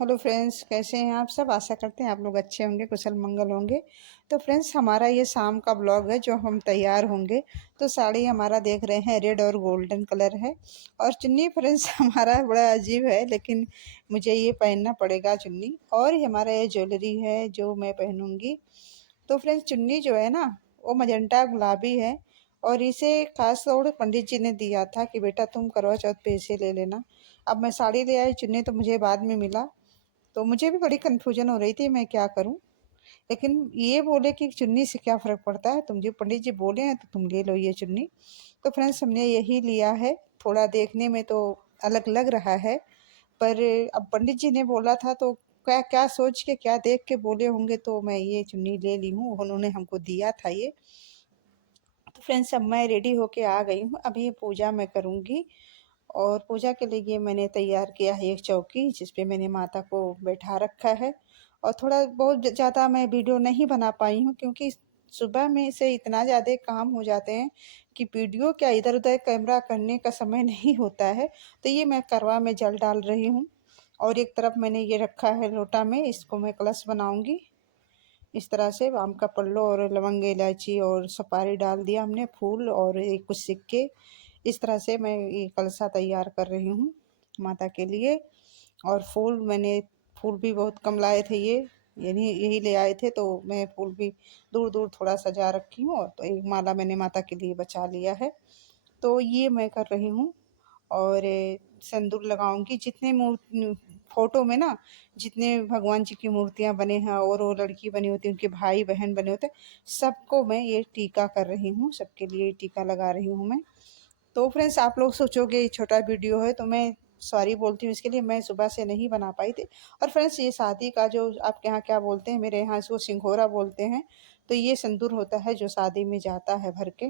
Hello friends, कैसे हैं आप सब। आशा करते हैं आप लोग अच्छे होंगे, कुशल मंगल होंगे। तो फ्रेंड्स, हमारा ये शाम का ब्लॉग है जो हम तैयार होंगे। तो साड़ी हमारा देख रहे हैं रेड और गोल्डन कलर है। और चुन्नी फ्रेंड्स हमारा बड़ा अजीब है, लेकिन मुझे ये पहनना पड़ेगा चुन्नी। और ये हमारा ये ज्वेलरी है जो मैं पहनूंगी। तो फ्रेंड्स, चुन्नी जो है ना, वो मजेंटा गुलाबी है। और इसे खास तौर पंडित जी ने दिया था कि बेटा तुम करवा चौथ पे इसे ले लेना। अब मैं साड़ी ले आई, चुन्नी तो मुझे बाद में मिला। तो मुझे भी बड़ी कन्फ्यूजन हो रही थी मैं क्या करूं। लेकिन ये बोले कि चुन्नी से क्या फ़र्क पड़ता है, तुम जो पंडित जी बोले हैं तो तुम ले लो ये चुन्नी। तो फ्रेंड्स, हमने यही लिया है। थोड़ा देखने में तो अलग लग रहा है, पर अब पंडित जी ने बोला था तो क्या क्या सोच के क्या देख के बोले होंगे, तो मैं ये चुन्नी ले ली हूँ। उन्होंने हमको दिया था ये। तो फ्रेंड्स, अब मैं रेडी होके आ गई हूँ। अभी पूजा मैं करूँगी। और पूजा के लिए मैंने तैयार किया है एक चौकी, जिस पे मैंने माता को बैठा रखा है। और थोड़ा बहुत ज़्यादा मैं वीडियो नहीं बना पाई हूँ, क्योंकि सुबह में से इतना ज़्यादा काम हो जाते हैं कि वीडियो क्या, इधर उधर कैमरा करने का समय नहीं होता है। तो ये मैं करवा में जल डाल रही हूँ। और एक तरफ मैंने ये रखा है लोटा में, इसको मैं कलश बनाऊंगी। इस तरह से आम का पल्लो और लवंग इलायची और सुपारी डाल दिया हमने, फूल और एक कुछ सिक्के। इस तरह से मैं ये कलसा तैयार कर रही हूँ माता के लिए। और फूल भी बहुत कम लाए थे ये, यानी यही ले आए थे। तो मैं फूल भी दूर दूर थोड़ा सजा रखी हूँ, और तो एक माला मैंने माता के लिए बचा लिया है। तो ये मैं कर रही हूँ। और सिंदूर लगाऊंगी। जितने फोटो में ना, जितने भगवान जी की मूर्तियां बने हैं और वो लड़की बनी होती है, उनके भाई बहन बने होते हैं, सबको मैं ये टीका कर रही हूँ, सबके लिए टीका लगा रही हूँ मैं। तो फ्रेंड्स, आप लोग सोचोगे ये छोटा वीडियो है, तो मैं सॉरी बोलती हूँ इसके लिए, मैं सुबह से नहीं बना पाई थी। और फ्रेंड्स, ये शादी का जो आपके यहाँ क्या बोलते हैं, मेरे यहाँ इसको सिंघोरा बोलते हैं। तो ये सिंदूर होता है जो शादी में जाता है भर के।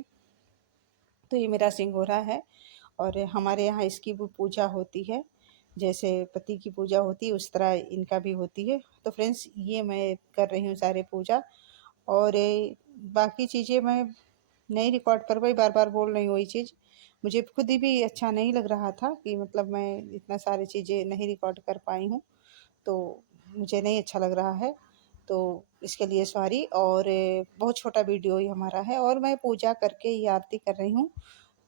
तो ये मेरा सिंघोरा है। और हमारे यहाँ इसकी भी पूजा होती है। जैसे पति की पूजा होती है उस तरह इनका भी होती है। तो फ्रेंड्स, ये मैं कर रही हूँ सारे पूजा। और बाकी चीज़ें मैं नहीं रिकॉर्ड कर पाई, बार बार बोल रही हूँ वही चीज़। मुझे खुद ही भी अच्छा नहीं लग रहा था कि मतलब मैं इतना सारी चीज़ें नहीं रिकॉर्ड कर पाई हूँ। तो मुझे नहीं अच्छा लग रहा है। तो इसके लिए सॉरी। और बहुत छोटा वीडियो ही हमारा है। और मैं पूजा करके ये आरती कर रही हूँ।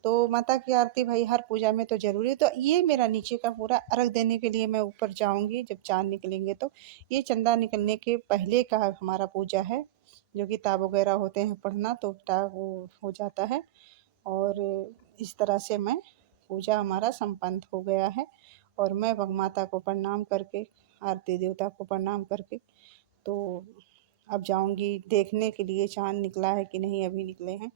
तो माता की आरती भाई हर पूजा में तो ज़रूरी है। तो ये मेरा नीचे का पूरा अर्घ देने के लिए मैं ऊपर जाऊंगी जब चाँद निकलेंगे। तो ये चंदा निकलने के पहले का हमारा पूजा है, जो किताब वगैरह होते हैं पढ़ना, तो वो हो जाता है। और इस तरह से मैं पूजा हमारा संपन्न हो गया है। और मैं माता को प्रणाम करके, आरती देवता को प्रणाम करके, तो अब जाऊंगी देखने के लिए चाँद निकला है कि नहीं, अभी निकले हैं।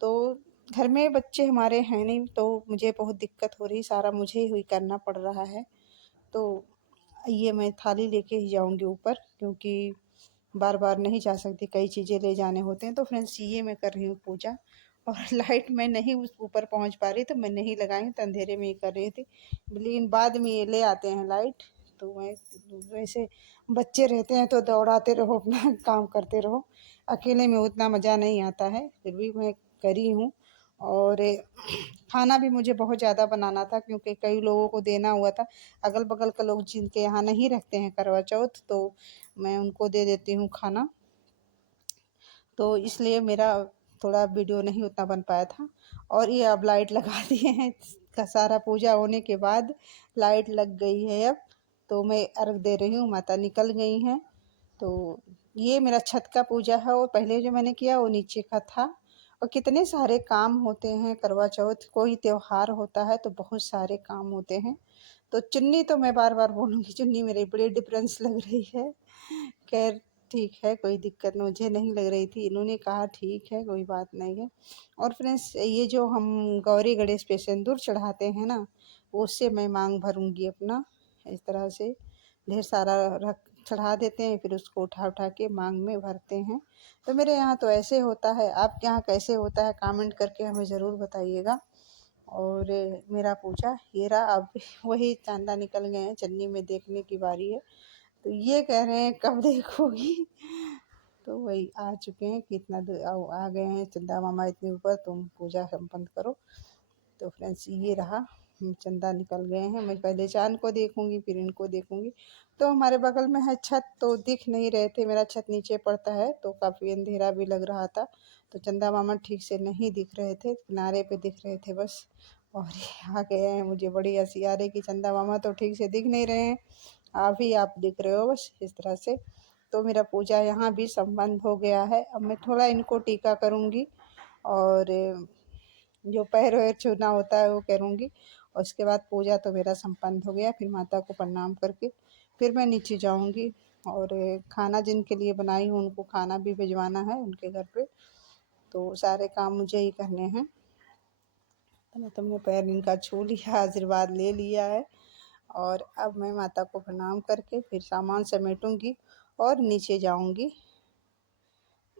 तो घर में बच्चे हमारे हैं नहीं, तो मुझे बहुत दिक्कत हो रही, सारा मुझे ही करना पड़ रहा है। तो ये मैं थाली लेके ही जाऊंगी ऊपर, क्योंकि बार बार नहीं जा सकती, कई चीज़ें ले जाने होते हैं। तो फ्रेंड्स, ये मैं कर रही हूँ पूजा। और लाइट मैं नहीं उस ऊपर पहुँच पा रही, तो मैं नहीं लगाई, तो अंधेरे में ही कर रही थी। लेकिन बाद में ये ले आते हैं लाइट। तो मैं, वैसे बच्चे रहते हैं तो दौड़ाते रहो अपना काम करते रहो। अकेले में उतना मज़ा नहीं आता है, फिर भी मैं करी हूँ। और खाना भी मुझे बहुत ज़्यादा बनाना था, क्योंकि कई लोगों को देना हुआ था। अगल बगल के लोग जिनके यहाँ नहीं रखते हैं करवा चौथ, तो मैं उनको दे देती हूँ खाना। तो इसलिए मेरा थोड़ा वीडियो नहीं उतना बन पाया था। और ये अब लाइट लगा दिए हैं, का सारा पूजा होने के बाद लाइट लग गई है अब। तो मैं अर्घ दे रही हूँ, माता निकल गई हैं। तो ये मेरा छत का पूजा है। और पहले जो मैंने किया वो नीचे का था। और कितने सारे काम होते हैं, करवा चौथ कोई त्योहार होता है तो बहुत सारे काम होते हैं। तो चुन्नी तो मैं बार बार बोलूँगी, चुन्नी मेरी बड़ी डिफरेंस लग रही है। खैर, ठीक है, कोई दिक्कत मुझे नहीं लग रही थी, इन्होंने कहा ठीक है, कोई बात नहीं है। और फ्रेंड्स, ये जो हम गौरी गणेश पे सिंदूर चढ़ाते हैं ना, उससे मैं मांग भरूंगी अपना। इस तरह से ढेर सारा रख चढ़ा देते हैं, फिर उसको उठा उठा के मांग में भरते हैं। तो मेरे यहाँ तो ऐसे होता है, आपके यहाँ कैसे होता है कमेंट करके हमें ज़रूर बताइएगा। और मेरा पूजा ये रहा। अब वही चांदा निकल गए हैं, चन्नी में देखने की बारी है। तो ये कह रहे हैं कब देखोगी। तो वही आ चुके हैं कि इतना आ गए हैं, चंदा मामा इतने ऊपर, तुम पूजा संपन्न करो। तो फ्रेंड्स, ये रहा। चंदा निकल गए हैं। मैं पहले चाँद को देखूंगी फिर इनको देखूंगी। तो हमारे बगल में है छत, तो दिख नहीं रहे थे, मेरा छत नीचे पड़ता है तो काफ़ी अंधेरा भी लग रहा था, तो चंदा मामा ठीक से नहीं दिख रहे थे, किनारे पे दिख रहे थे बस। और ये आ गए हैं, मुझे बड़ी हंसी आ रही कि चंदा मामा तो ठीक से दिख नहीं रहे हैं, आप दिख रहे हो बस इस तरह से। तो मेरा पूजा यहाँ भी संपन्न हो गया है। अब मैं थोड़ा इनको टीका करूँगी और जो पैर वैर छूना होता है वो करूँगी, और उसके बाद पूजा तो मेरा संपन्न हो गया। फिर माता को प्रणाम करके फिर मैं नीचे जाऊँगी, और खाना जिनके लिए बनाई हूँ उनको खाना भी भिजवाना है उनके घर पे, तो सारे काम मुझे ही करने हैं। तो मैं तुमने पैर इनका छू लिया, आशीर्वाद ले लिया है, और अब मैं माता को प्रणाम करके फिर सामान समेटूंगी और नीचे जाऊंगी।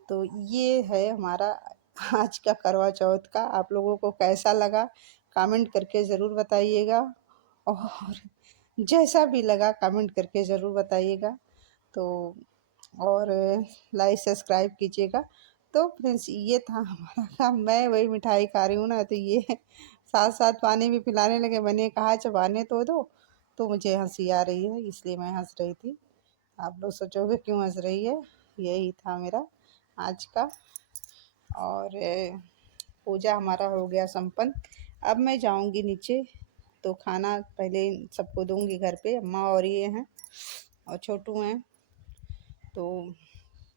तो ये है हमारा आज का करवा चौथ का। आप लोगों को कैसा लगा कमेंट करके ज़रूर बताइएगा, और जैसा भी लगा कमेंट करके ज़रूर बताइएगा। तो और लाइक सब्सक्राइब कीजिएगा। तो फ्रेंड्स ये था हमारा काम। मैं वही मिठाई खा रही हूँ ना, तो ये साथ साथ पानी भी पिलाने लगे। मैंने कहा चबाने तो मुझे हंसी आ रही है, इसलिए मैं हंस रही थी। आप लोग सोचोगे क्यों हंस रही है। यही था मेरा आज का, और पूजा हमारा हो गया संपन्न। अब मैं जाऊंगी नीचे, तो खाना पहले सबको दूंगी घर पे। अम्मा और ये हैं और छोटू हैं, तो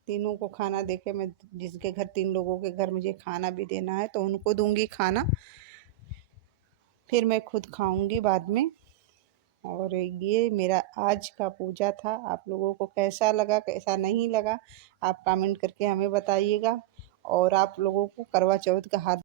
तीनों को खाना देके मैं, जिसके घर 3 लोगों के घर मुझे खाना भी देना है तो उनको दूंगी खाना, फिर मैं खुद खाऊंगी बाद में। और ये मेरा आज का पूजा था। आप लोगों को कैसा लगा कैसा नहीं लगा आप कमेंट करके हमें बताइएगा, और आप लोगों को करवा चौथ का हार्दिक